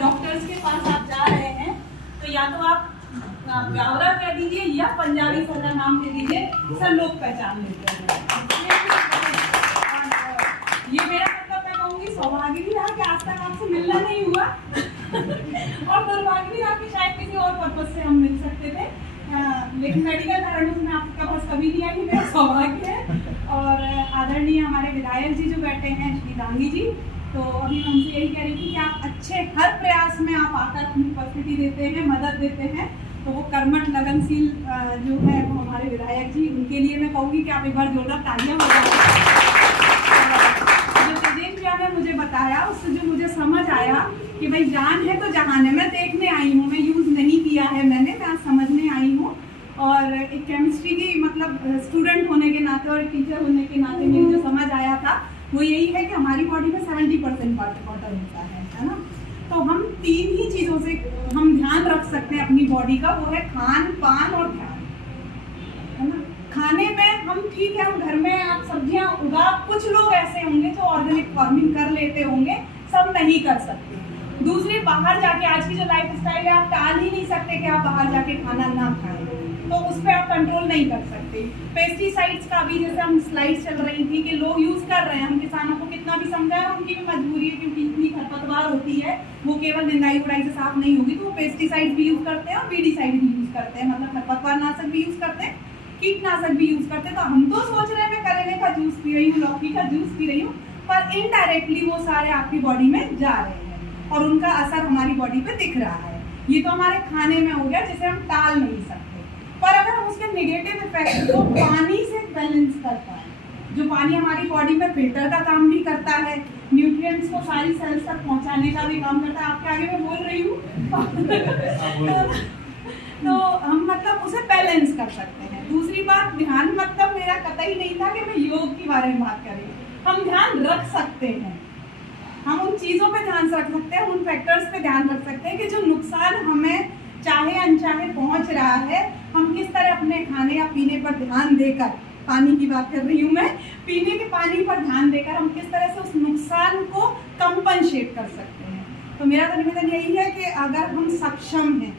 Doctors के पास आप जा रहे हैं तो या तो आप ब्यावरा कह दीजिए या पंजाबी सर का नाम दे दीजिए, सर लोग पहचान लेते हैं। ये मेरा मतलब मैं कहूँगी सौभाग्य भी रहा कि आज तक आपसे मिलना नहीं हुआ और दुर्भाग्य भी रहा कि शायद किसी और पर्पज से हम मिल सकते थे, लेकिन मेडिकल कारणों से मैं आपके पास कभी नहीं आई, मेरा सौभाग्य है। और आदरणीय हमारे विधायक जी जो बैठे हैं श्री दांगी जी, तो अभी मैं उनसे यही कह रही थी कि आप अच्छे हर प्रयास में आप आकर अपनी उपस्थिति देते हैं, मदद देते हैं, तो वो कर्मठ लगनशील जो है वो हमारे विधायक जी, उनके लिए मैं कहूँगी कि आप एक बार जोरदार तालियां बजाएं। जो तेजेश भैया ने मुझे बताया उससे जो मुझे समझ आया कि भाई जान है तो जहान है। मैं देखने आई हूँ, मैं यूज़ नहीं किया है मैंने, मैं समझने आई हूँ। और एक केमिस्ट्री की मतलब स्टूडेंट होने के नाते और टीचर होने के नाते मुझे जो समझ आया था वो यही है कि हमारी बॉडी में 70% वाटर होता है ना। तो हम 3 ही चीज़ों से हम ध्यान रख सकते हैं अपनी बॉडी का, वो है खान पान और ध्यान, है ना। खाने में हम ठीक है, हम घर में आप सब्जियां उगा, कुछ लोग ऐसे होंगे जो ऑर्गेनिक फार्मिंग कर लेते होंगे, सब नहीं कर सकते। दूसरी, बाहर जाके आज की जो लाइफ स्टाइल है आप टाल ही नहीं सकते कि आप बाहर जाके खाना ना खाएं, तो उस पर आप कंट्रोल नहीं कर सकते। पेस्टिसाइड्स का भी जैसे हम स्लाइड्स चल रही थी कि लोग यूज़ कर रहे हैं, हम किसानों को कितना भी समझाएं, उनकी भी मजबूरी है क्योंकि इतनी खरपतवार होती है, वो केवल निंदाई उड़ाई से साफ नहीं होगी, तो वो पेस्टिसाइड्स भी यूज़ करते हैं और वीडिसाइड भी यूज़ करते हैं, मतलब खरपतवार नाशक भी यूज़ करते हैं, कीटनाशक भी यूज़ करते हैं। तो हम तो सोच रहे हैं मैं करेले का जूस पी रही हूँ, लौकी का जूस पी रही हूँ, पर इनडायरेक्टली वो सारे आपकी बॉडी में जा रहे हैं और उनका असर हमारी बॉडी पे दिख रहा है। ये तो हमारे खाने में हो गया जिसे हम टाल नहीं सकते। पर अगर हम उसके नेगेटिव इफेक्ट को पानी से बैलेंस कर पाए, जो पानी हमारी बॉडी में फिल्टर का काम भी करता है, न्यूट्रिएंट्स को सारी सेल्स तक पहुंचाने का भी काम करता है, आपके आगे मैं बोल रही हूँ तो हम मतलब उसे बैलेंस कर सकते हैं। दूसरी बात, ध्यान मतलब मेरा कतई नहीं था कि मैं योग के बारे में बात करें, हम ध्यान रख सकते हैं, हम उन चीज़ों पे ध्यान रख सकते हैं, उन फैक्टर्स पे ध्यान रख सकते हैं कि जो नुकसान हमें चाहे अनचाहे पहुंच रहा है, हम किस तरह अपने खाने या पीने पर ध्यान देकर, पानी की बात कर रही हूँ मैं, पीने के पानी पर ध्यान देकर हम किस तरह से उस नुकसान को कंपनसेट कर सकते हैं। तो मेरा तो निवेदन यही है कि अगर हम सक्षम हैं,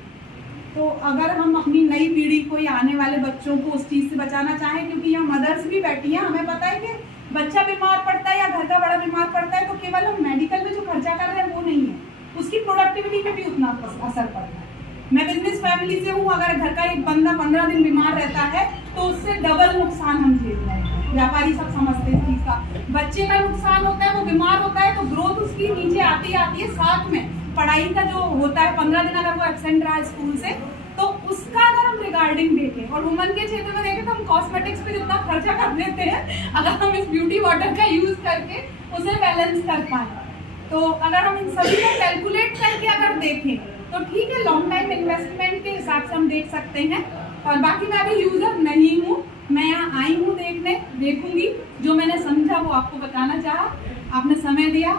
तो अगर हम अपनी नई पीढ़ी को या आने वाले बच्चों को उस चीज़ से बचाना चाहें, क्योंकि यहाँ मदर्स भी बैठी हैं, हमें पता है कि बच्चा बीमार पड़ता है या घर का बड़ा बीमार पड़ता है तो केवल हम मेडिकल में जो खर्चा कर रहे हैं वो नहीं है, उसकी प्रोडक्टिविटी पे भी उतना असर पड़ता है। मैं बिजनेस फैमिली से हूँ, अगर घर का एक बंदा 15 दिन बीमार रहता है तो उससे डबल नुकसान हम झेल रहे हैं। व्यापारी सब समझते हैं चीज़ का, बच्चे का नुकसान होता है, वो बीमार होता है तो ग्रोथ उसकी नीचे आती है, साथ में पढ़ाई का जो होता है 15 दिन अगर वो एब्सेंट रहा है स्कूल से, तो उसका अगर हम रिगार्डिंग देखें और वुमन के क्षेत्र में देखें तो हम कॉस्मेटिक्स पे जितना खर्चा कर देते हैं, अगर हम इस ब्यूटी वाटर का यूज़ करके उसे बैलेंस कर पाए, तो अगर हम इन सभी को कैलकुलेट करके अगर देखें तो ठीक है, लॉन्ग टाइम इन्वेस्टमेंट के हिसाब से हम देख सकते हैं। और बाकी मैं अभी यूज़र नहीं हूँ, मैं यहाँ आई हूँ देखूंगी, जो मैंने समझा वो आपको बताना चाहा, आपने समय दिया।